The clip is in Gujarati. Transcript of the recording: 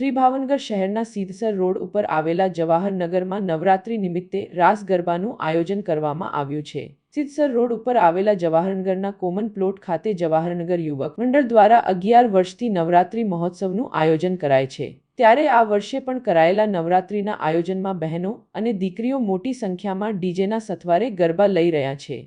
શ્રી ભાવનગર શહેરના સિદ્ધસર રોડ ઉપર આવેલા જવાહરનગરમાં નવરાત્રી નિમિત્તે રાસ ગરબાનું આયોજન કરવામાં આવ્યું છે। સિદ્ધસર રોડ ઉપર આવેલા જવાહરનગરના કોમન પ્લોટ ખાતે જવાહરનગર યુવક મંડળ દ્વારા 11 વર્ષથી નવરાત્રી મહોત્સવનું આયોજન કરાય છે। ત્યારે આ વર્ષે પણ કરાયેલા નવરાત્રીના આયોજનમાં બહેનો અને દીકરીઓ મોટી સંખ્યામાં ડીજેના સથવારે ગરબા લઈ રહ્યા છે।